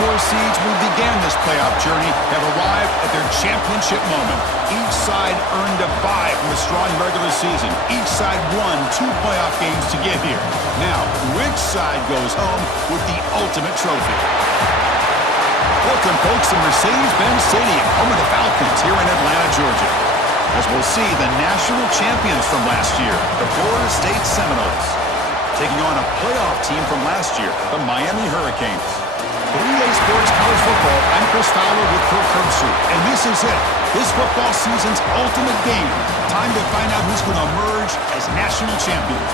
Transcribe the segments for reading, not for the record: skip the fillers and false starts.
4 seeds who began this playoff journey have arrived at their championship moment. Each side earned a bye from a strong regular season. Each side won 2 playoff games to get here. Now, which side goes home with the ultimate trophy? Welcome, folks, to Mercedes-Benz Stadium, home of the Falcons here in Atlanta, Georgia. As we'll see the national champions from last year, the Florida State Seminoles, taking on a playoff team from last year, the Miami Hurricanes. 3A Sports College Football, I'm Chris Fowler with Kirk Herbstreit, and this is it. This football season's ultimate game. Time to find out who's going to emerge as national champion.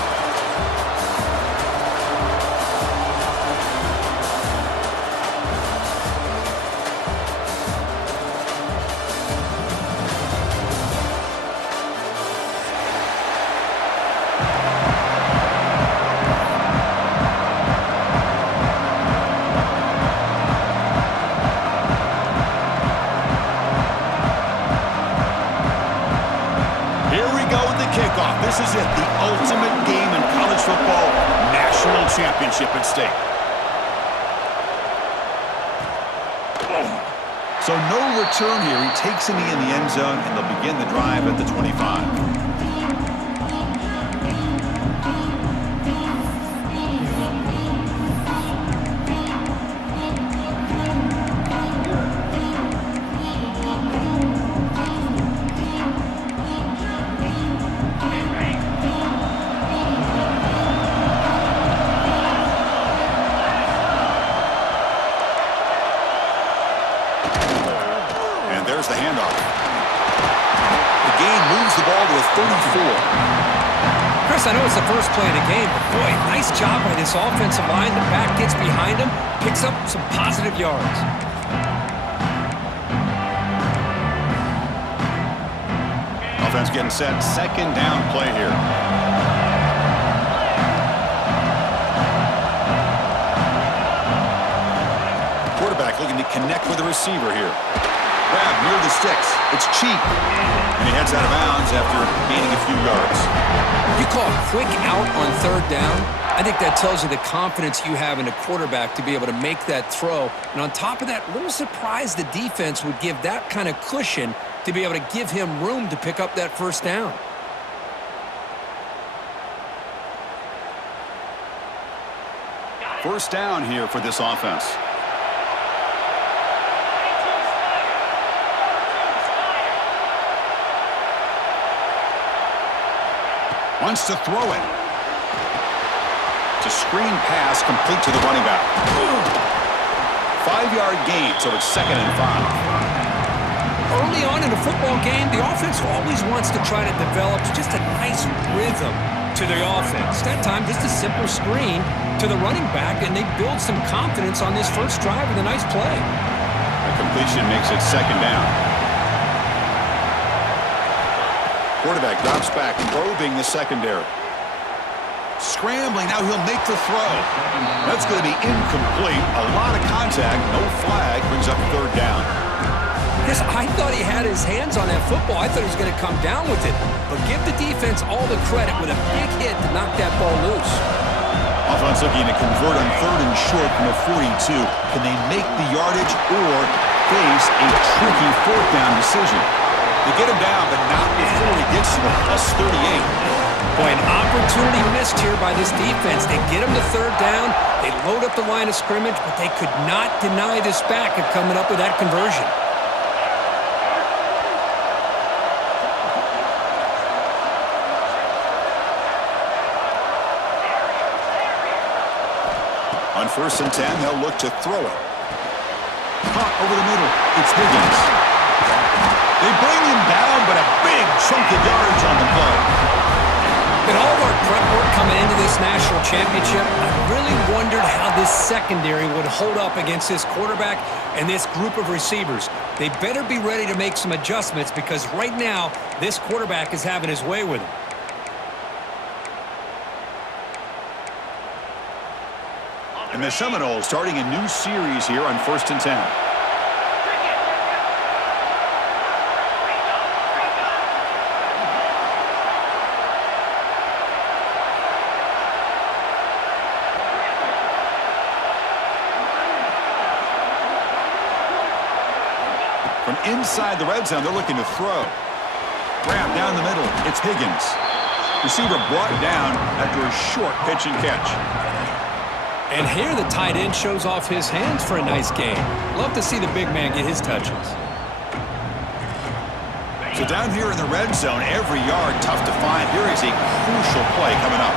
This is it, the ultimate game in college football, national championship at stake. So no return here. He takes a knee in the end zone, and they'll begin the drive at the 25. There's the handoff. The game moves the ball to a 34. Chris, I know it's the first play of the game, but boy, nice job by this offensive line. The back gets behind him, picks up some positive yards. Offense getting set. Second down play here. Quarterback looking to connect with the receiver here. Grab near the sticks. It's cheap. And he heads out of bounds after gaining a few yards. You call a quick out on third down. I think that tells you the confidence you have in the quarterback to be able to make that throw. And on top of that, a little surprised the defense would give that kind of cushion to be able to give him room to pick up that first down. First down here for this offense. Wants to throw it. It's a screen pass complete to the running back. 5-yard gain, so it's 2nd and 5. Early on in a football game, the offense always wants to try to develop just a nice rhythm to the offense. That time, just a simple screen to the running back, and they build some confidence on this first drive with a nice play. The completion makes it 2nd down. Quarterback drops back, probing the secondary. Scrambling, now he'll make the throw. That's going to be incomplete. A lot of contact, no flag, brings up 3rd down. Chris, I thought he had his hands on that football. I thought he was going to come down with it. But give the defense all the credit with a big hit to knock that ball loose. Offense looking to convert on 3rd and short from the 42. Can they make the yardage or face a tricky 4th down decision? They get him down, but not before he gets to the +38. Boy, an opportunity missed here by this defense. They get him to 3rd down. They load up the line of scrimmage, but they could not deny this back of coming up with that conversion. On 1st and 10, they'll look to throw it. Caught over the middle. It's Higgins. They bring him down, but a big chunk of yards on the play. In all of our prep work coming into this national championship, I really wondered how this secondary would hold up against this quarterback and this group of receivers. They better be ready to make some adjustments because right now, this quarterback is having his way with him. And the Seminoles starting a new series here on 1st and 10. From inside the red zone, they're looking to throw. Grab down the middle. It's Higgins. Receiver brought down after a short pitch and catch. And here the tight end shows off his hands for a nice gain. Love to see the big man get his touches. So down here in the red zone, every yard tough to find. Here is a crucial play coming up.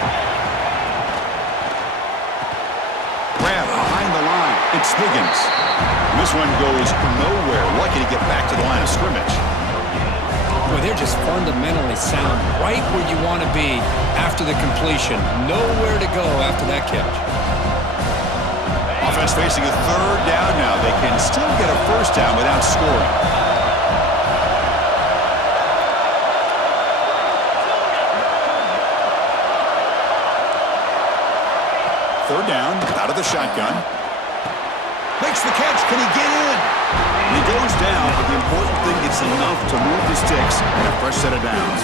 Grab behind the line. It's Higgins. This one goes nowhere. Lucky to get back to the line of scrimmage. Boy, they're just fundamentally sound right where you want to be after the completion. Nowhere to go after that catch. Offense facing a third down now. They can still get a first down without scoring. Third down, out of the shotgun. Makes the catch. Can he get in? He goes down, but the important thing, it's enough to move the sticks and a fresh set of downs.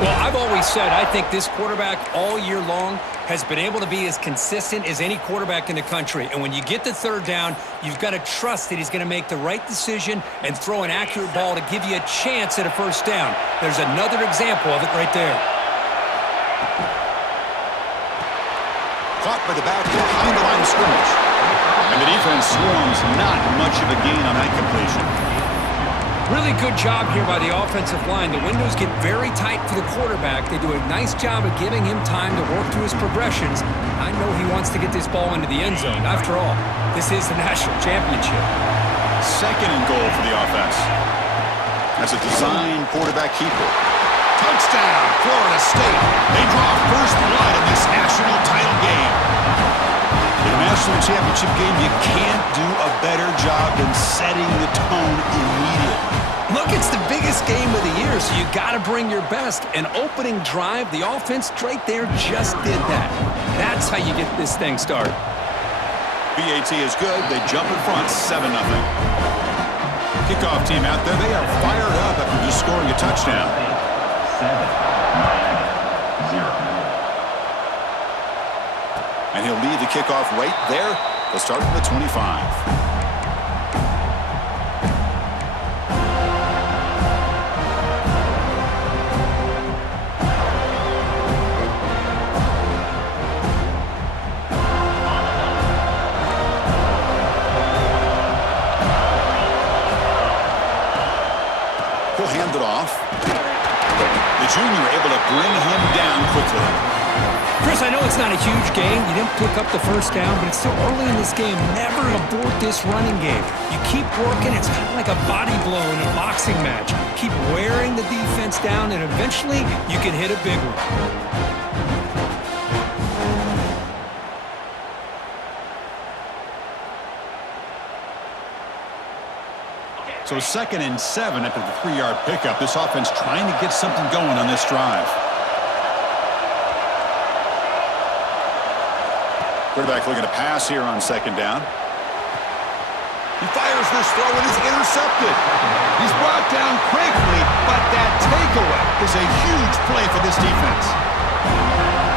Well, I've always said I think this quarterback all year long has been able to be as consistent as any quarterback in the country. And when you get the third down, you've got to trust that he's going to make the right decision and throw an accurate ball to give you a chance at a first down. There's another example of it right there. Caught by the back behind the line of scrimmage. And the defense swarms, not much of a gain on that completion. Really good job here by the offensive line. The windows get very tight for the quarterback. They do a nice job of giving him time to work through his progressions. I know he wants to get this ball into the end zone. After all, this is the national championship. Second and goal for the offense. That's a design quarterback keeper. Touchdown, Florida State. They draw first blood in this national title game. In a national championship game, you can't do a better job than setting the tone immediately. Look, it's the biggest game of the year, so you got to bring your best. An opening drive, the offense right there just did that. That's how you get this thing started. BAT is good. They jump in front, 7-0. Kickoff team out there. They are fired up after just scoring a touchdown. 7-0. And he'll lead the kickoff right there. They'll start from the 25. He'll hand it off. The junior able to bring him down quickly. Chris, I know it's not a huge gain. You didn't pick up the first down, but it's still early in this game. Never abort this running game. You keep working. It's kind of like a body blow in a boxing match. Keep wearing the defense down, and eventually you can hit a big one. So 2nd and 7 after the 3-yard pickup. This offense trying to get something going on this drive. Quarterback looking to pass here on 2nd down. He fires this throw and is intercepted. He's brought down quickly, but that takeaway is a huge play for this defense.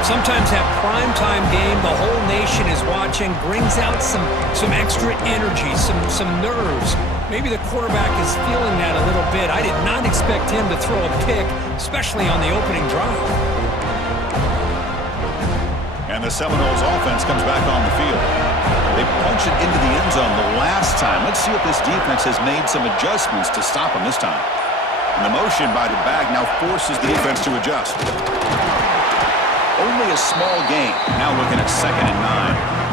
Sometimes that primetime game, the whole nation is watching, brings out some extra energy, some nerves. Maybe the quarterback is feeling that a little bit. I did not expect him to throw a pick, especially on the opening drive. And the Seminoles offense comes back on the field. They punch it into the end zone the last time. Let's see if this defense has made some adjustments to stop them this time. And the motion by the back now forces the defense to adjust. Only a small gain. Now looking at 2nd and 9.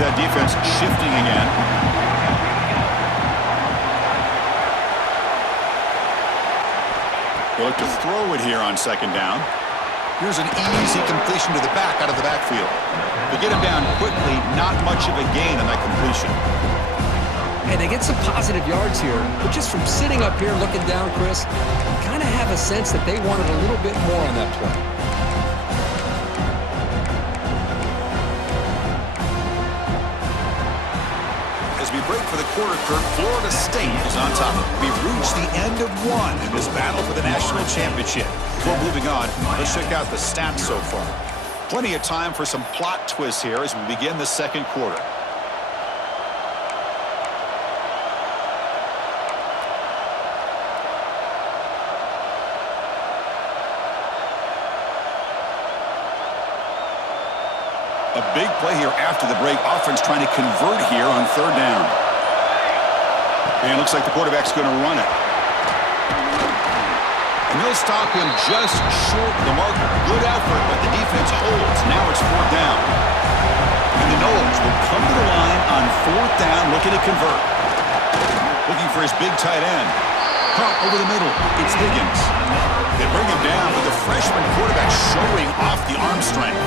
That defense shifting again. They look to throw it here on 2nd down. Here's an easy completion to the back out of the backfield. They get him down quickly, not much of a gain on that completion. Hey, they get some positive yards here, but just from sitting up here looking down, Chris, you kind of have a sense that they wanted a little bit more on that play. As we break for the quarter, Kirk, Florida State is on top. We've reached the end of one in this battle for the national championship. Before moving on, let's check out the stats so far. Plenty of time for some plot twists here as we begin the second quarter. A big play here after the break. Offense trying to convert here on third down. And it looks like the quarterback's going to run it. And they'll stop him just short of the marker. Good effort, but the defense holds. Now it's fourth down. And the Noles will come to the line on fourth down, looking to convert. Looking for his big tight end. Caught over the middle. It's Higgins. They bring him down, but the freshman quarterback showing off the arm strength.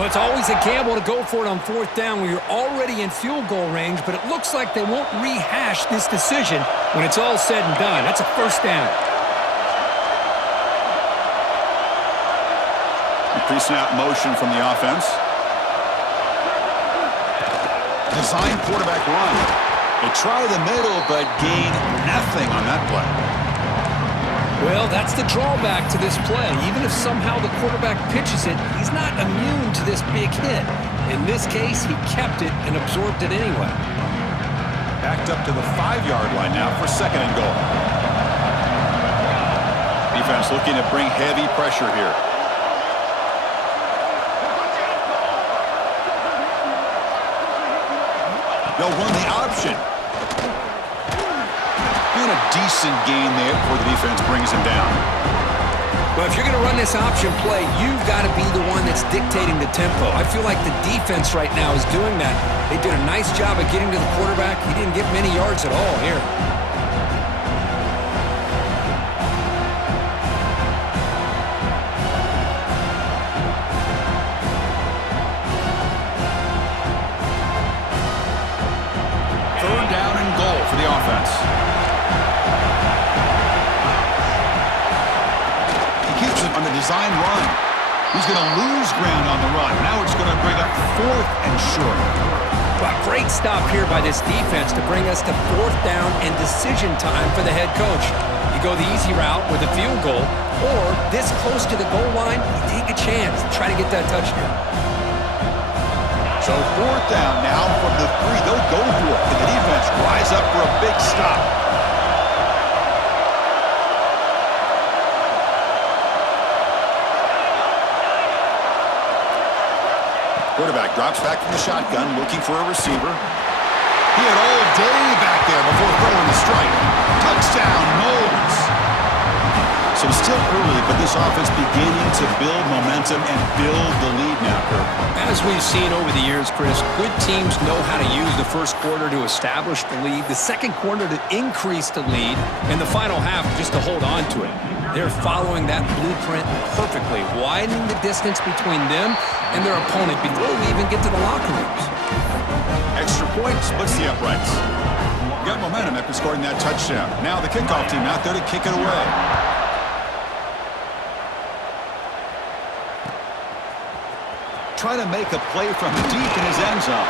Well, it's always a gamble to go for it on fourth down when you're already in field goal range, but it looks like they won't rehash this decision when it's all said and done. That's a first down. Pre-snap motion from the offense. Design quarterback run. They try the middle, but gain nothing on that play. Well, that's the drawback to this play. Even if somehow the quarterback pitches it, he's not immune to this big hit. In this case, he kept it and absorbed it anyway. Backed up to the 5-yard line now for second and goal. Defense looking to bring heavy pressure here. They'll run the option. And a decent gain there before the defense brings him down. Well, if you're going to run this option play, you've got to be the one that's dictating the tempo. I feel like the defense right now is doing that. They did a nice job of getting to the quarterback. He didn't get many yards at all here. Third down and goal for the offense. On the design run. He's going to lose ground on the run. Now it's going to bring up fourth and short. Well, great stop here by this defense to bring us to fourth down and decision time for the head coach. You go the easy route with a field goal, or this close to the goal line, you take a chance to try to get that touchdown. So fourth down now from the 3. They'll go for it. Can the defense rise up for a big stop? Quarterback drops back from the shotgun, looking for a receiver. He had all day back there before throwing the strike. Touchdown, Noles. So still early, but this offense beginning to build momentum and build the lead now, Kirk. As we've seen over the years, Chris, good teams know how to use the first quarter to establish the lead, the second quarter to increase the lead, and the final half just to hold on to it. They're following that blueprint perfectly, widening the distance between them and their opponent before we even get to the locker rooms. Extra point splits the uprights. Got momentum after scoring that touchdown. Now the kickoff team out there to kick it away. Trying to make a play from deep in his end zone.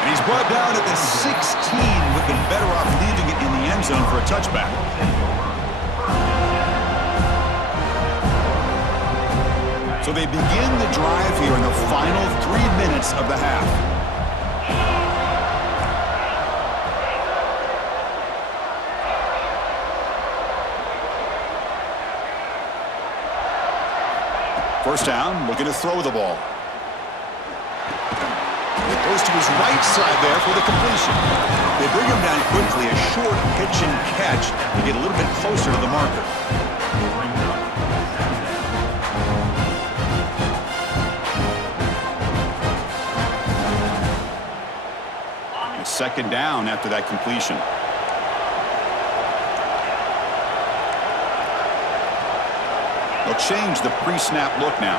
And he's brought down at the 16. Would have been better off leaving it in the end zone for a touchback. So they begin the drive here in the final 3 minutes of the half. First down, looking to throw the ball. Goes to his right side there for the completion. They bring him down quickly, a short pitch and catch to get a little bit closer to the marker. Second down after that completion. They'll change the pre-snap look now.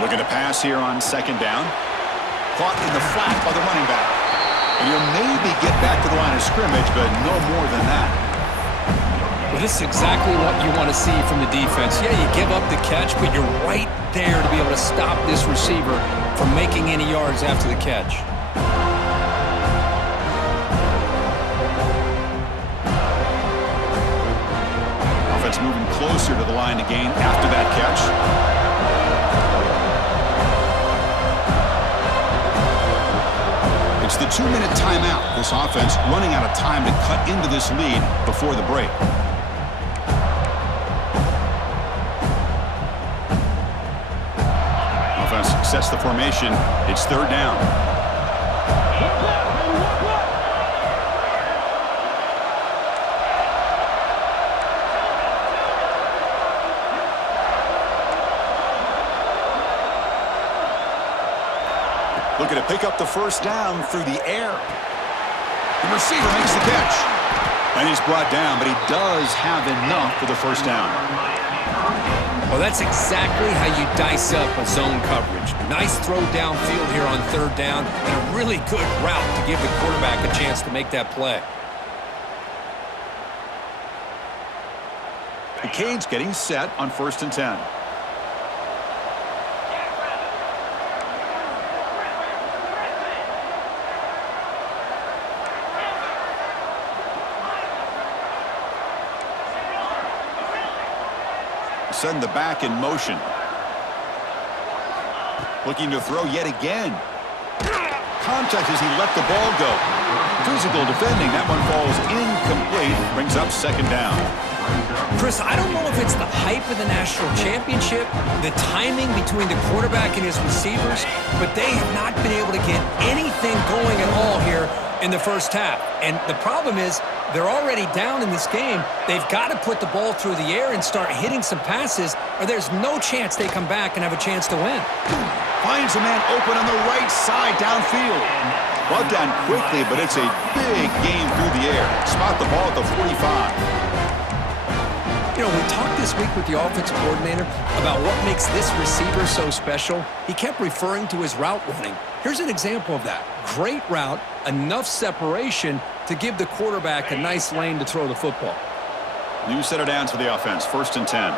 Looking to pass here on second down. Caught in the flat by the running back. And you'll maybe get back to the line of scrimmage, but no more than that. Well, this is exactly what you want to see from the defense. Yeah, you give up the catch, but you're right there to be able to stop this receiver from making any yards after the catch. Offense moving closer to the line to gain after that catch. It's the 2-minute timeout. This offense running out of time to cut into this lead before the break. Offense sets the formation. It's 3rd down. Looking to pick up the 1st down through the air. The receiver makes the catch. And he's brought down, but he does have enough for the 1st down. Well, that's exactly how you dice up a zone coverage. Nice throw downfield here on 3rd down, and a really good route to give the quarterback a chance to make that play. The Canes getting set on 1st and 10. Send the back in motion. Looking to throw yet again. Contact as he let the ball go. Physical defending. That one falls incomplete. Brings up 2nd down. Chris, I don't know if it's the hype of the national championship, the timing between the quarterback and his receivers, but they have not been able to get anything going at all here in the 1st half. And the problem is they're already down in this game. They've got to put the ball through the air and start hitting some passes, or there's no chance they come back and have a chance to win. Finds a man open on the right side downfield. Well done quickly, but it's a big game through the air. Spot the ball at the 45. You know, we talked this week with the offensive coordinator about what makes this receiver so special. He kept referring to his route running. Here's an example of that. Great route, enough separation to give the quarterback a nice lane to throw the football. New set of downs for the offense, 1st and 10.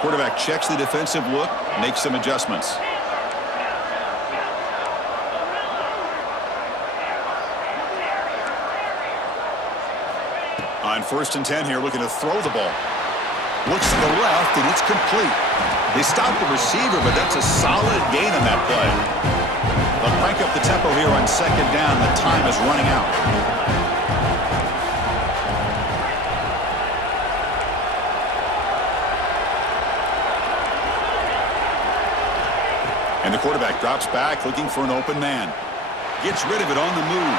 Quarterback checks the defensive look, makes some adjustments. On 1st and 10 here, looking to throw the ball. Looks to the left, and it's complete. They stop the receiver, but that's a solid gain on that play. They'll crank up the tempo here on 2nd down. The time is running out. And the quarterback drops back, looking for an open man. Gets rid of it on the move.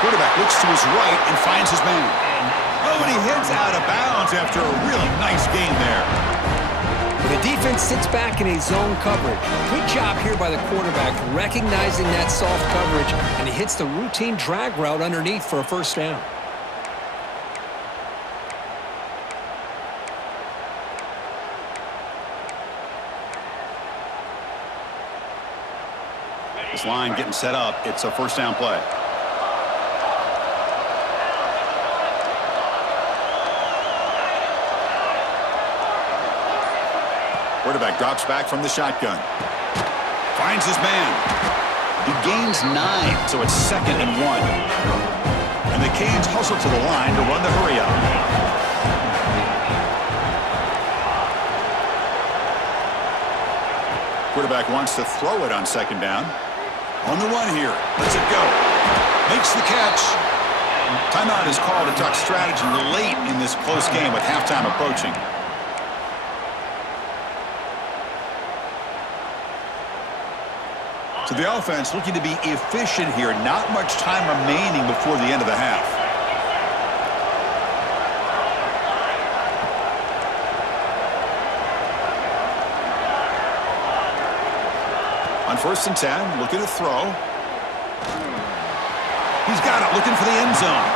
Quarterback looks to his right and finds his man. Oh, and he heads out of bounds after a really nice game there. The defense sits back in a zone coverage. Good job here by the quarterback recognizing that soft coverage, and he hits the routine drag route underneath for a 1st down. This line getting set up. It's a 1st down play. Quarterback drops back from the shotgun. Finds his man. He gains 9, so it's 2nd and 1. And the Canes hustle to the line to run the hurry up. Quarterback wants to throw it on 2nd down. On the run here. Lets it go. Makes the catch. Timeout is called to talk strategy late in this close game with halftime approaching. So the offense looking to be efficient here. Not much time remaining before the end of the half. On 1st and 10, looking to throw. He's got it, looking for the end zone.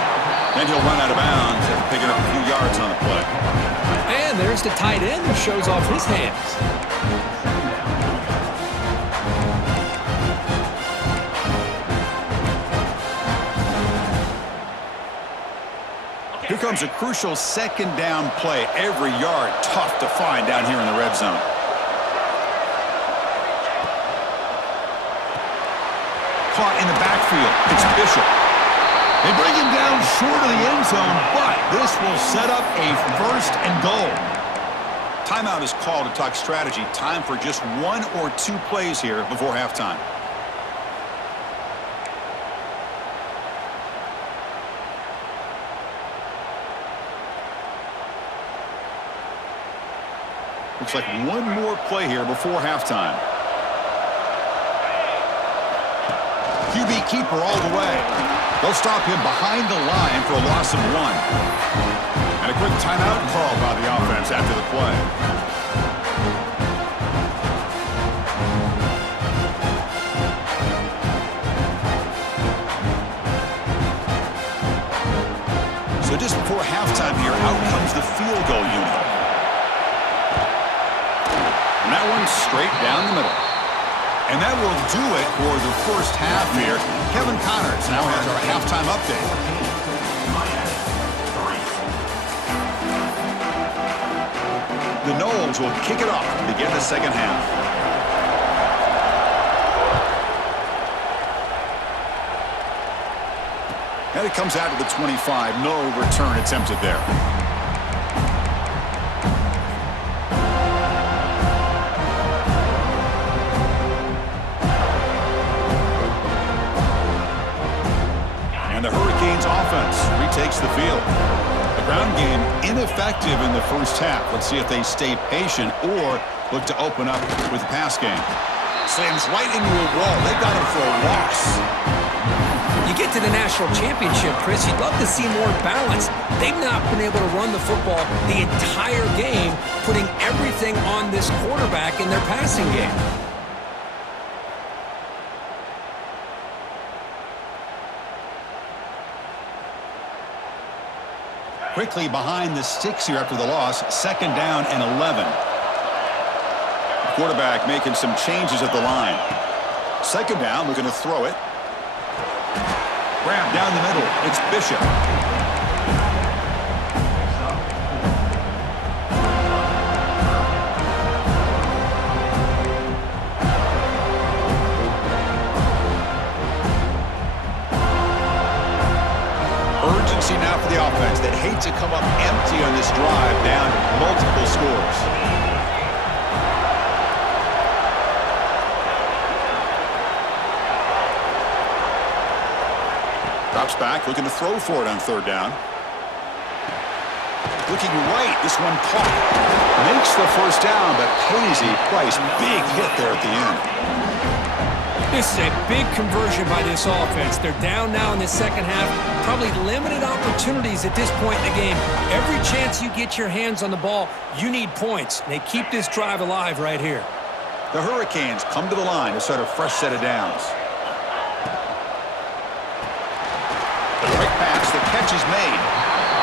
And he'll run out of bounds after picking up a few yards on the play. And there's the tight end who shows off his hands. Here comes a crucial second down play. Every yard tough to find down here in the red zone. Caught in the backfield. It's Bishop. They bring him down short of the end zone, but this will set up a 1st and goal. Timeout is called to talk strategy. Time for just 1 or 2 plays here before halftime. Looks like 1 more play here before halftime. QB keeper all the way. They'll stop him behind the line for a loss of 1. And a quick timeout call by the offense after the play. So just before halftime here, out comes the field goal unit. And that one's straight down the middle. And that will do it for the first half here. Kevin Connors now has our halftime update. The Noles will kick it off to begin the second half. And it comes out to the 25. No return attempted there. Offense retakes the field. The ground game ineffective in the first half. Let's see if they stay patient or look to open up with the pass game. Slams right into a wall. They got him for a loss. You get to the national championship, Chris, you'd love to see more balance. They've not been able to run the football the entire game, putting everything on this quarterback in their passing game. Quickly behind the sticks here after the loss. 2nd down and 11. The quarterback making some changes at the line. 2nd down, we're going to throw it. Grab down the middle. It's Bishop. Urgency now for the offense that hate to come up empty on this drive, down multiple scores. Drops back, looking to throw for it on 3rd down. Looking right, this one caught. Makes the 1st down, but pays a price. Big hit there at the end. This is a big conversion by this offense. They're down now in the second half. Probably limited opportunities at this point in the game. Every chance you get your hands on the ball, you need points. They keep this drive alive right here. The Hurricanes come to the line to start a fresh set of downs. The right pass, the catch is made.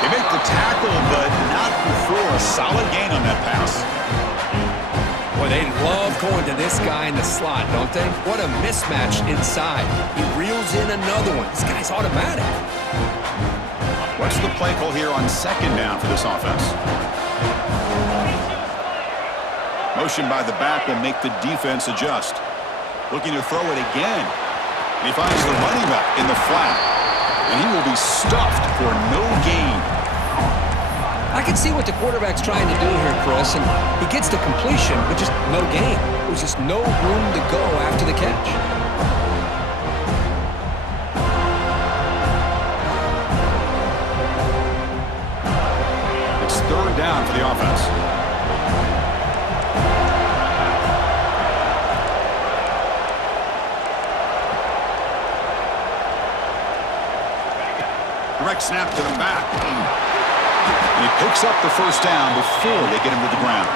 They make the tackle, but not before a solid gain on that pass. Boy, they love going to this guy in the slot, don't they? What a mismatch inside. He reels in another one. This guy's automatic. What's the play call here on 2nd down for this offense? Motion by the back will make the defense adjust. Looking to throw it again. And he finds the running back in the flat. And he will be stuffed for no gain. I can see what the quarterback's trying to do here, Chris, and he gets the completion, but just no gain. There's just no room to go after the catch. It's 3rd down for the offense. Direct snap to the back. And he picks up the 1st down before they get him to the ground.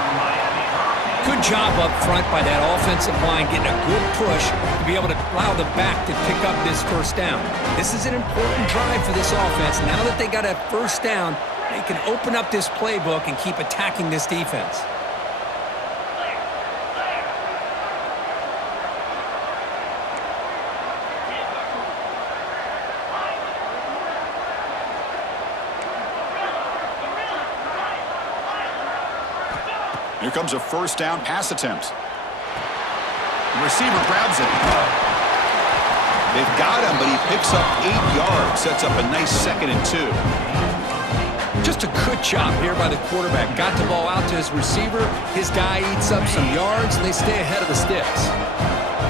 Good job up front by that offensive line, getting a good push to be able to allow the back to pick up this 1st down. This is an important drive for this offense. Now that they got a 1st down, they can open up this playbook and keep attacking this defense. Here comes a first down pass attempt. The receiver grabs it. They've got him, but he picks up 8 yards. Sets up a nice 2nd and 2. Just a good job here by the quarterback. Got the ball out to his receiver. His guy eats up some yards, and they stay ahead of the sticks.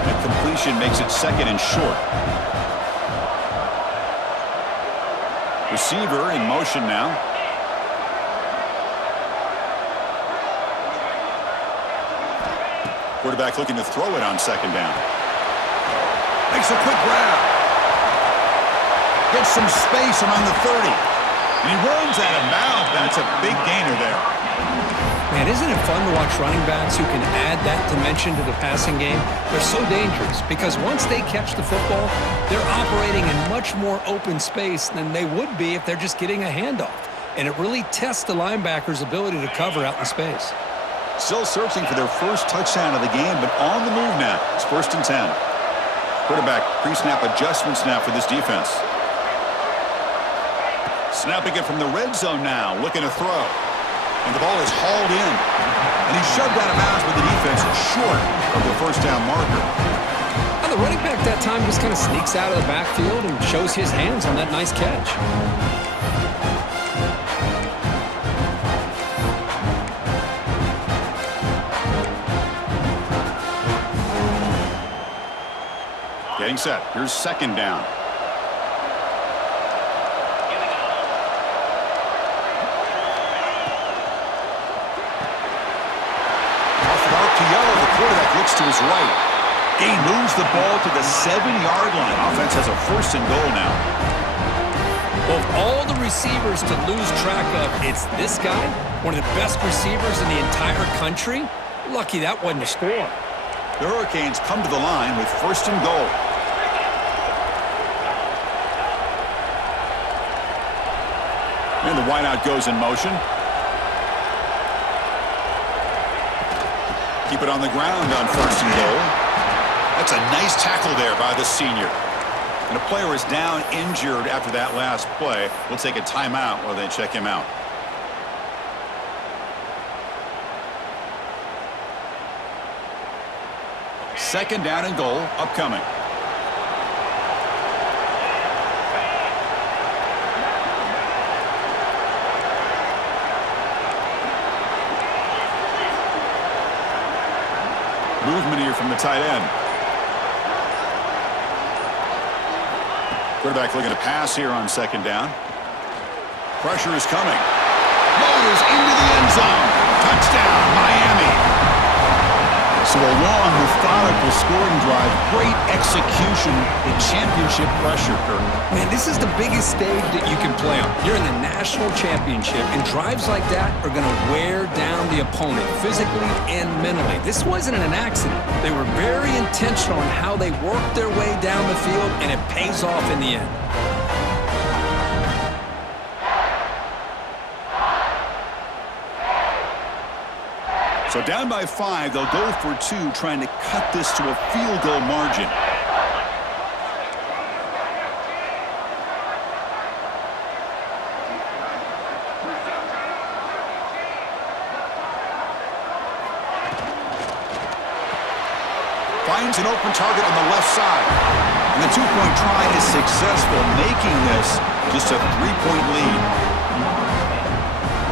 That completion makes it 2nd and short. Receiver in motion now. Quarterback looking to throw it on 2nd down. Makes a quick grab. Gets some space around the 30. And he runs out of bounds. That's a big gainer there. Man, isn't it fun to watch running backs who can add that dimension to the passing game? They're so dangerous because once they catch the football, they're operating in much more open space than they would be if they're just getting a handoff. And it really tests the linebacker's ability to cover out in space. Still searching for their first touchdown of the game, but on the move now. It's 1st and 10. Quarterback pre-snap adjustments now for this defense. Snapping it from the red zone now, looking to throw. And the ball is hauled in. And he's shoved out of bounds with the defense short of the first down marker. And the running back that time just kind of sneaks out of the backfield and shows his hands on that nice catch. Getting set. Here's 2nd down. Quarterback looks to his right. He moves the ball to the 7-yard line. Offense has a 1st and goal now. Well, of all the receivers to lose track of, it's this guy, one of the best receivers in the entire country. Lucky that wasn't a score. The Hurricanes come to the line with 1st and goal. And the wideout goes in motion. Keep it on the ground on 1st and goal. That's a nice tackle there by the senior. And a player is down injured after that last play. We'll take a timeout while they check him out. Second down and goal upcoming. Movement here from the tight end. Quarterback looking to pass here on 2nd down. Pressure is coming. Motors into the end zone. Touchdown, Miami. So a long, methodical scoring drive. Great execution in championship pressure, Kirk. Man, this is the biggest stage that you can play on. You're in the national championship, and drives like that are going to wear down the opponent physically and mentally. This wasn't an accident. They were very intentional in how they worked their way down the field, and it pays off in the end. So down by 5, they'll go for 2, trying to cut this to a field goal margin. Finds an open target on the left side. And the 2-point try is successful, making this just a 3-point lead.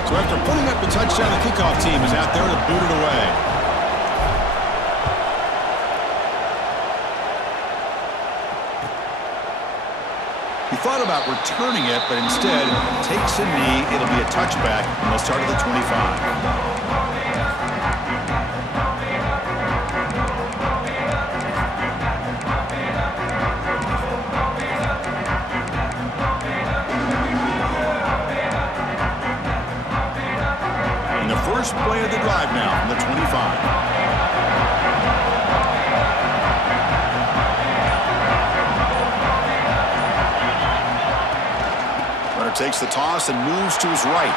So after putting up the touchdown, the kickoff team is out there to boot it away. He thought about returning it, but instead takes a knee. It'll be a touchback, and they'll start at the 25. First play of the drive now from the 25. Runner takes the toss and moves to his right.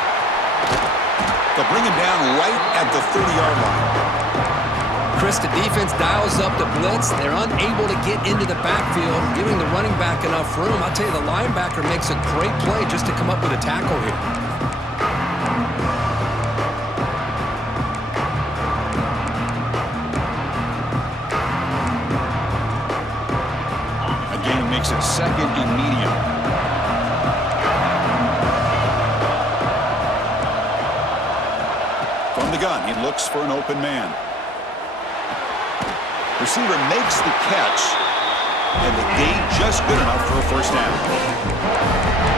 They'll bring him down right at the 30-yard line. Chris, the defense dials up the blitz. They're unable to get into the backfield, giving the running back enough room. I'll tell you, the linebacker makes a great play just to come up with a tackle here. makes it 2nd and medium. From the gun, he looks for an open man. Receiver makes the catch, and the gain just good enough for a first down.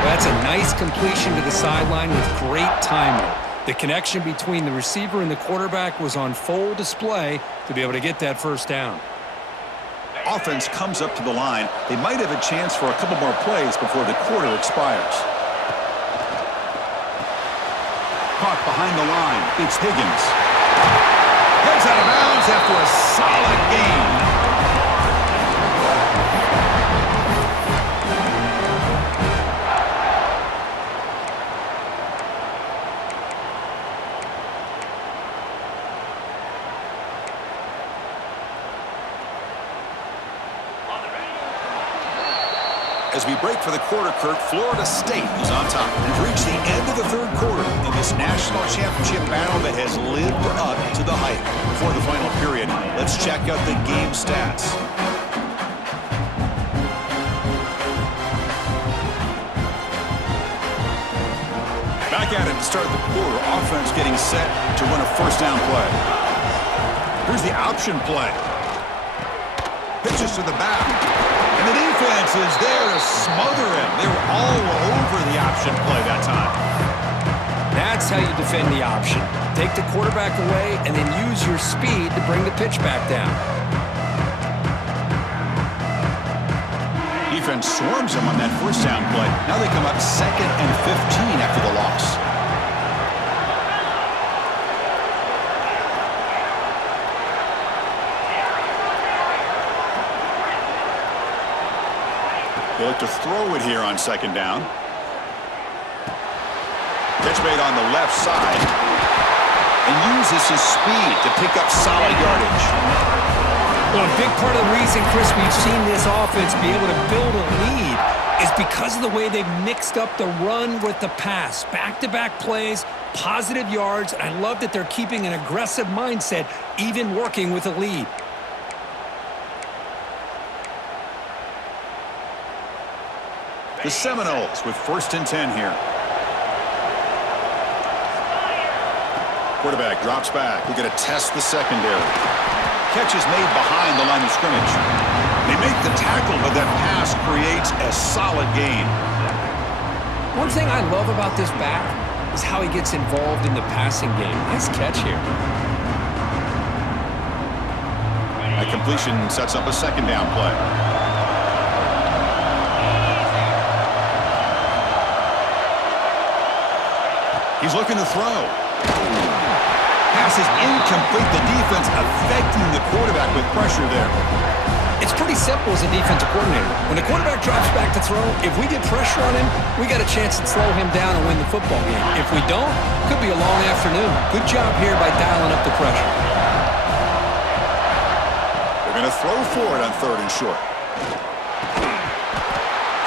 That's a nice completion to the sideline with great timing. The connection between the receiver and the quarterback was on full display to be able to get that first down. Offense comes up to the line. They might have a chance for a couple more plays before the quarter expires. Caught behind the line. It's Higgins. Heads out of bounds after a solid gain. As we break for the quarter, Kurt, Florida State is on top. We've reached the end of the 3rd quarter in this national championship battle that has lived up to the hype. Before the final period, let's check out the game stats. Back at it to start the quarter. Offense getting set to run a first down play. Here's the option play. Pitches to the back. And the defense is there to smother him. They were all over the option play that time. That's how you defend the option. Take the quarterback away and then use your speed to bring the pitch back down. Defense swarms him on that first down play. Now they come up 2nd and 15 after the loss. They look to throw it here on 2nd down. Catch made on the left side. And uses his speed to pick up solid yardage. Well, a big part of the reason, Chris, we've seen this offense be able to build a lead is because of the way they've mixed up the run with the pass. Back-to-back plays, positive yards, and I love that they're keeping an aggressive mindset, even working with a lead. The Seminoles with 1st and 10 here. Quarterback drops back. We're going to test the secondary. Catch is made behind the line of scrimmage. They make the tackle, but that pass creates a solid gain. One thing I love about this back is how he gets involved in the passing game. Nice catch here. A completion sets up a 2nd down play. He's looking to throw. Pass is incomplete. The defense affecting the quarterback with pressure there. It's pretty simple as a defensive coordinator. When the quarterback drops back to throw, if we get pressure on him, we got a chance to slow him down and win the football game. If we don't, could be a long afternoon. Good job here by dialing up the pressure. They're going to throw for it on 3rd and short.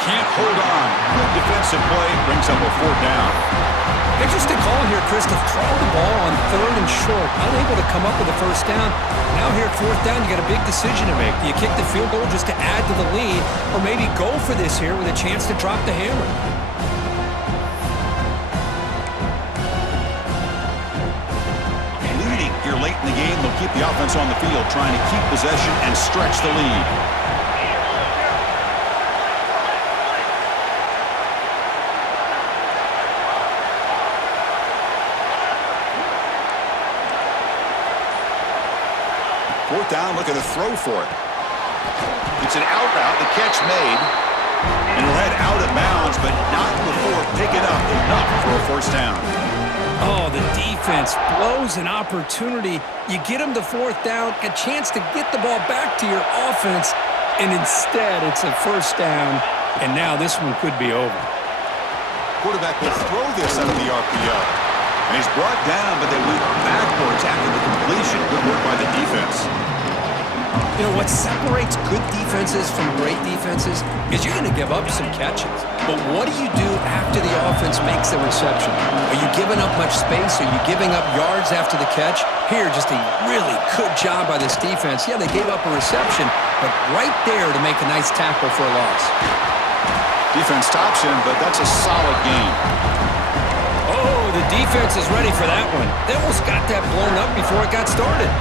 Can't hold on. Good defensive play. Brings up a 4th down. Interesting call here, Chris, to throw the ball on 3rd and short. Unable to come up with a first down. Now here at 4th down, you got a big decision to make. Do you kick the field goal just to add to the lead, or maybe go for this here with a chance to drop the hammer? Leading here late in the game, they'll keep the offense on the field, trying to keep possession and stretch the lead. Fourth down, looking to throw for it. It's an out route, the catch made. And he'll head out of bounds, but not before picking up enough for a first down. Oh, the defense blows an opportunity. You get them to 4th down, a chance to get the ball back to your offense, and instead it's a first down, and now this one could be over. Quarterback will throw this out of the RPO. And he's brought down, but they move backwards after the completion. Good work by the defense. You know, what separates good defenses from great defenses is you're going to give up some catches. But what do you do after the offense makes the reception? Are you giving up much space? Are you giving up yards after the catch? Here, just a really good job by this defense. Yeah, they gave up a reception, but right there to make a nice tackle for a loss. Defense stops him, but that's a solid game. Oh, the defense is ready for that one. They almost got that blown up before it got started.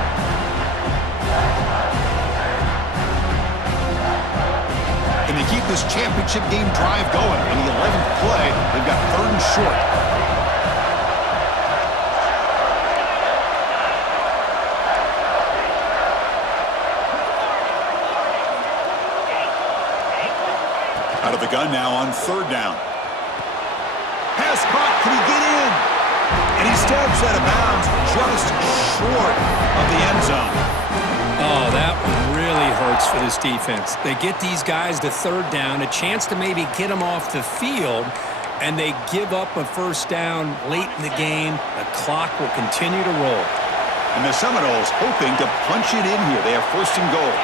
Can they keep this championship game drive going? In the 11th play, they've got 3rd and short. Out of the gun now on 3rd down. Pass caught. Can he get in? And he steps out of bounds just short of the end zone. Oh, that one really hurts for this defense. They get these guys to 3rd down, a chance to maybe get them off the field, and they give up a 1st down late in the game. The clock will continue to roll. And the Seminoles hoping to punch it in here. They have 1st and goal.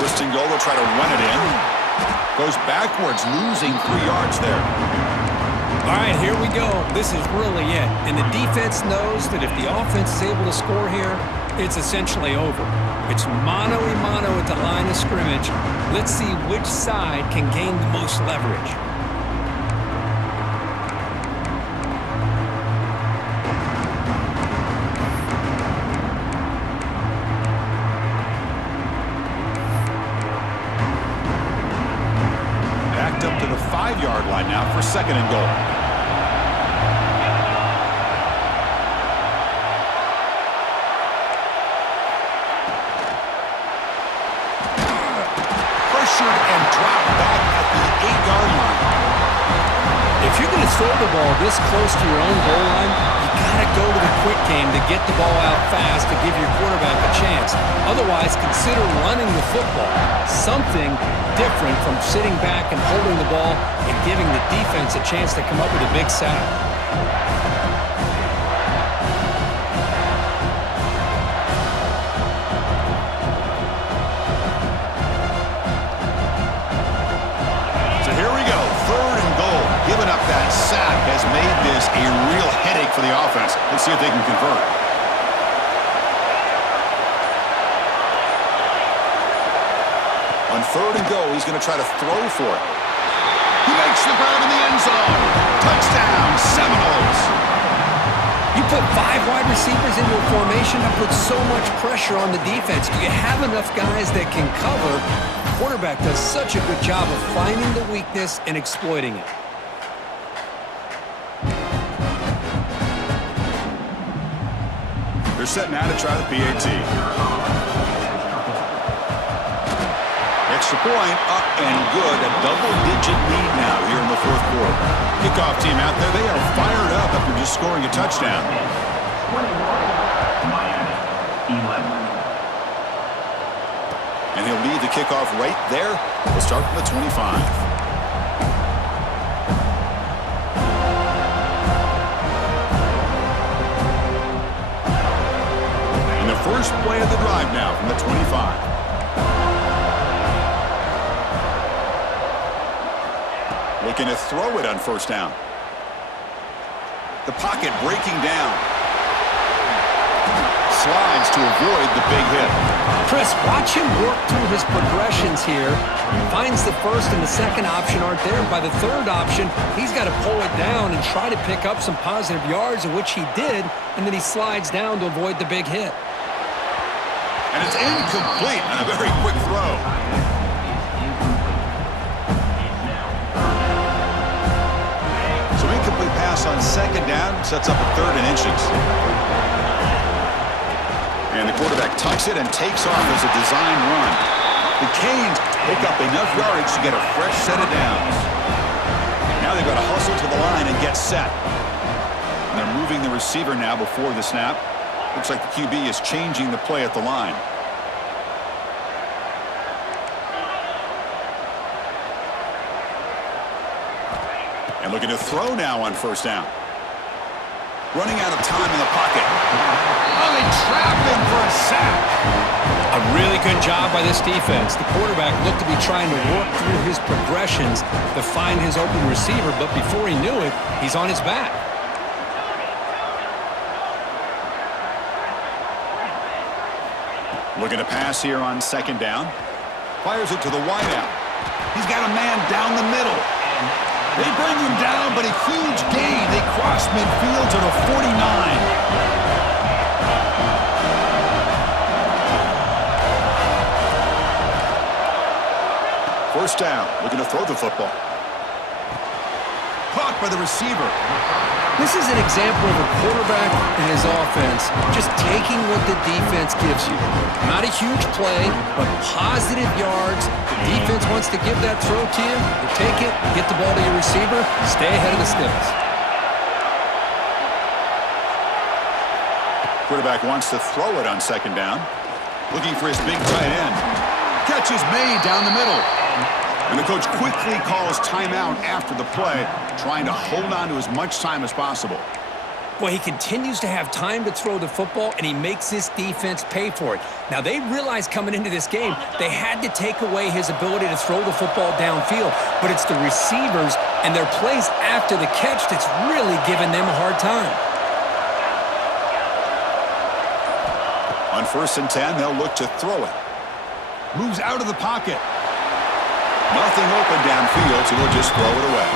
First and goal, they'll try to run it in. Goes backwards, losing 3 yards there. All right, here we go. This is really it. And the defense knows that if the offense is able to score here, it's essentially over. It's mano-a-mano at the line of scrimmage. Let's see which side can gain the most leverage. Up to the 5-yard line now for 2nd and goal. Pressured and dropped back at the 8-yard line. If you're going to throw the ball this close to your own goal line, you got to go to the quick game to get the ball out fast to give your quarterback a chance. Otherwise, consider running the football. Something different from sitting back and holding the ball and giving the defense a chance to come up with a big sack. So here we go, 3rd and goal. Giving up that sack has made this a real headache for the offense. Let's see if they can convert. On 3rd and goal, he's going to try to throw for it. He makes the grab in the end zone. Touchdown, Seminoles. You put 5 wide receivers into a formation, that puts so much pressure on the defense. Do you have enough guys that can cover? The quarterback does such a good job of finding the weakness and exploiting it. They're set now to try the PAT. Extra point, up and good. A double-digit lead now here in the 4th quarter. Kickoff team out there, they are fired up after just scoring a touchdown. 21, Miami, 11. And he'll lead the kickoff right there. We'll start from the 25. And the first play of the drive now from the 25. Looking to throw it on 1st down. The pocket breaking down. Slides to avoid the big hit. Chris, watch him work through his progressions here. Finds the 1st and the 2nd option aren't there. By the 3rd option, he's got to pull it down and try to pick up some positive yards, of which he did, and then he slides down to avoid the big hit. And it's incomplete on a very quick throw. Incomplete pass on 2nd down sets up a 3rd and inches. And the quarterback tucks it and takes off as a design run. The Canes pick up enough yardage to get a fresh set of downs. Now they've got to hustle to the line and get set. And they're moving the receiver now before the snap. Looks like the QB is changing the play at the line. And And looking to throw now on first down. Running out of time in the pocket. Oh, they trap him for a sack. A really good job by this defense. The quarterback looked to be trying to work through his progressions to find his open receiver, but before he knew it, he's on his back. Looking to pass here on second down. Fires it to the wideout. He's got a man down the middle. They bring him down, but a huge gain. They cross midfield to the 49. First down, looking to throw the football. Caught by the receiver. This is an example of a quarterback and his offense just taking what the defense gives you. Not a huge play, but positive yards. The defense wants to give that throw to you. You take it, get the ball to your receiver, stay ahead of the sticks. Quarterback wants to throw it on second down. Looking for his big tight end. Catch is made down the middle. And the coach quickly calls timeout after the play, trying to hold on to as much time as possible. Well, he continues to have time to throw the football, and he makes this defense pay for it. Now, they realized coming into this game they had to take away his ability to throw the football downfield, but it's the receivers and their plays after the catch that's really giving them a hard time. On 1st and 10, they'll look to throw it. Moves out of the pocket. Nothing open downfield, so he'll just throw it away.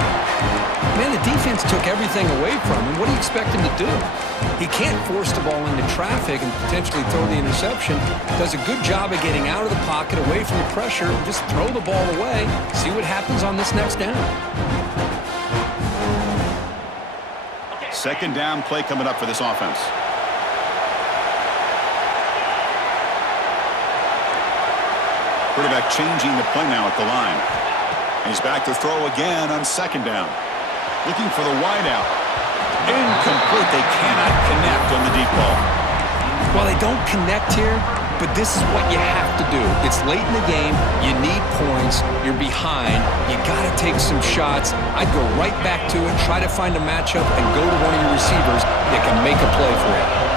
Man, the defense took everything away from him. What do you expect him to do? He can't force the ball into traffic and potentially throw the interception. Does a good job of getting out of the pocket, away from the pressure, and just throw the ball away. See what happens on this next down. Second down play coming up for this offense. Quarterback changing the play now at the line. He's back to throw again on second down. Looking for the wideout. Incomplete. They cannot connect on the deep ball. Well, they don't connect here, but this is what you have to do. It's late in the game. You need points. You're behind. You got to take some shots. I'd go right back to it, try to find a matchup, and go to one of your receivers that can make a play for you.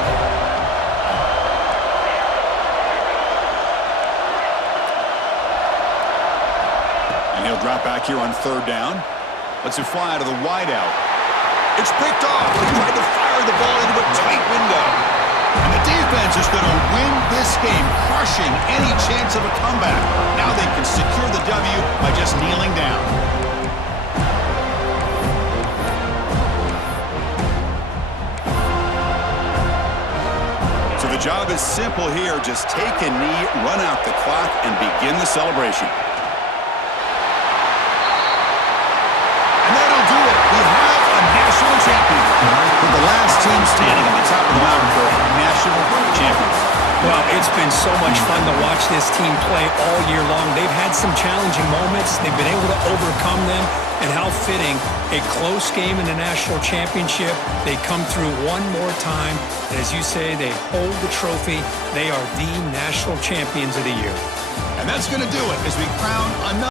He'll drop back here on third down. Lets it fly out of the wideout. It's picked off. They tried to fire the ball into a tight window. And the defense is going to win this game, crushing any chance of a comeback. Now they can secure the W by just kneeling down. So the job is simple here. Just take a knee, run out the clock, and begin the celebration. With the last team standing at the top of the mountain for national champions. Well, it's been so much fun to watch this team play all year long. They've had some challenging moments. They've been able to overcome them. And how fitting, a close game in the national championship. They come through one more time. And as you say, they hold the trophy. They are the national champions of the year. And that's going to do it as we crown another.